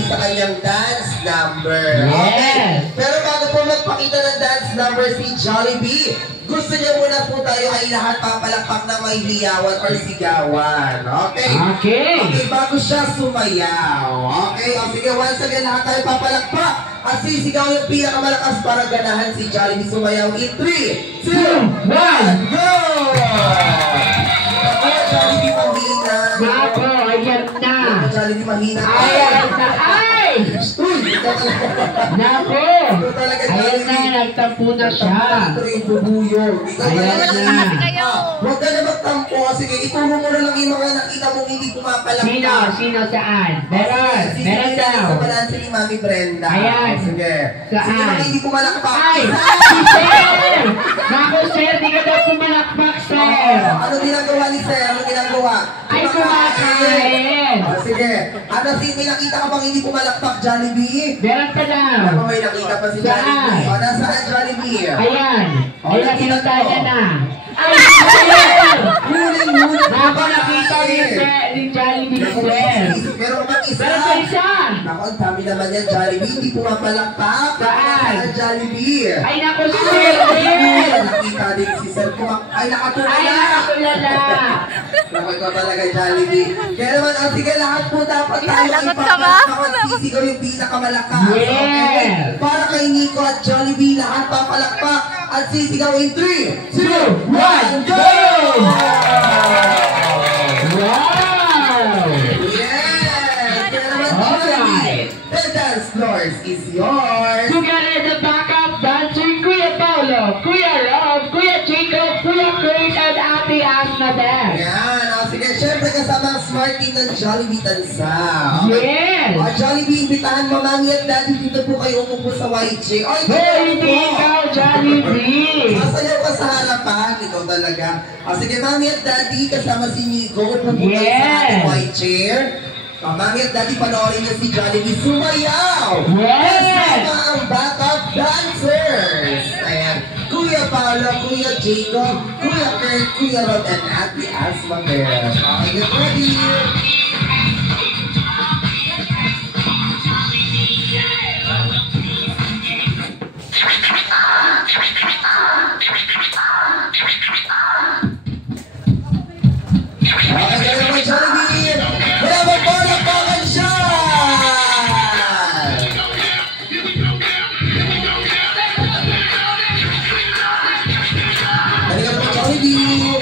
Jollibee sa kanyang dance number. Yes. Okay. Pero bago po magpakita ng dance number si Jollibee, gusto niya muna po tayo ay lahat papalakpak na may hiyawan or sigawan. Okay? Okay. Okay, bago siya sumayaw. Okay, o sige, once again, lahat tayo papalakpak. At sisigaw yung pinakamalakas para ganahan si Jollibee sumayaw in 3, 2, 1, go! Ako, Jollibee mahina. Nako, ayan na. Jollibee mahina. Ayan na. Ay! Uy! Nako! Ayan na, nagtampo na siya. Ito yung bubuyog. Ayan na. Huwag ka na magtampo. Sige, ituro mo na lang yung mga nakita mong hindi pumapalakpak. Sino? Sino saan? Meron. Meron daw. Sa balanse ni Mami Brenda. Ayan. Sige. Saan? Sige, mga hindi pumalakpak. Ay! Si Sir! Nako, Sir, di ka daw pumalakpak, Sir. Ano ginagawa ni Sir? Ano ginagawa? Ay, kumakain. Sige. Ano, may nakita ka bang hindi pumalakpak, Jollibee? Meron ka daw. Ako may nakita pa si Jollibee. O, nasaan Jollibee? Ayan. Ay, nakita niya na. Ay, Huling. nako, nakita ni Sir, ni Jollibee, Sir. Pero kapag isa. Meron pa isa. Naku, ang dami naman yan, Jollibee. Hindi pumapalakpak. Saan? Jollibee. Ay, nako, Sir. Nakita din si Sir. Ay, nakatulala. Ay, nakatulala. Naku, ikaw talaga, Jollibee. Kaya naman, sige, lahat po dapat tayo Lagot ka ba? sisigaw yung pinakamalakas. Yes. Okay? Para kay Nico at Jollibee, lahat papalakpak at sisigaw in 3, 2, 1, go! Wow! Yes! Kaya naman, Alright. the dance floors is yours. Together the backup dancer, Kuya Paolo, Kuya Rob, Kuya Jacob, Kuya Chris, and Ate Asna there. Yan. Sige, syempre kasama ang smart team ng Jollibee Tansa. Yes! Jollibee, imbitahan mo, Mami at Daddy, dito po kayo umupo sa white chair. Ay, Hey, hindi ikaw, Jollibee! masayaw ka sa harapan. Ikaw talaga. Sige, Mami at Daddy, kasama si Nico, upo po kayo sa ating white chair. Mami at Daddy, panoorin niyo si Jollibee sumayaw! Yes! Kasama ang backup dancers! Ayan. Kuya Paolo, Kuya Jacob, Kuya Kurt, Kuya Rod, and Ate Asma there. Okay, get ready! Okay, gano'n mo, Jollibee! Wala mo po, nagpakan siya! Halika po, Jollibee!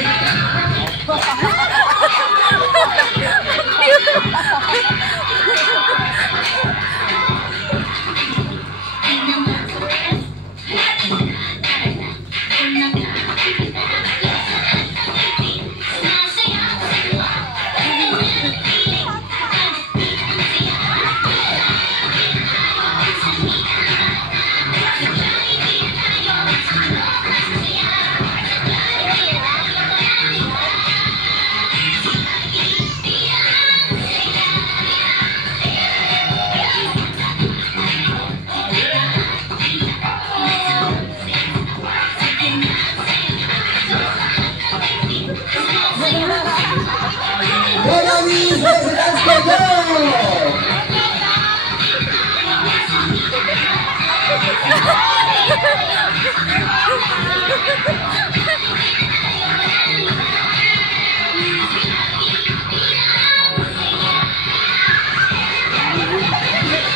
Let's go!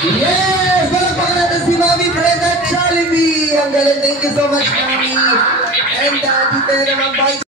Yes! Palakpakan natin si Mami Brenda at Jollibee! Ang galing, thank you so much, Mami! And Daddy, tayo naman, bye!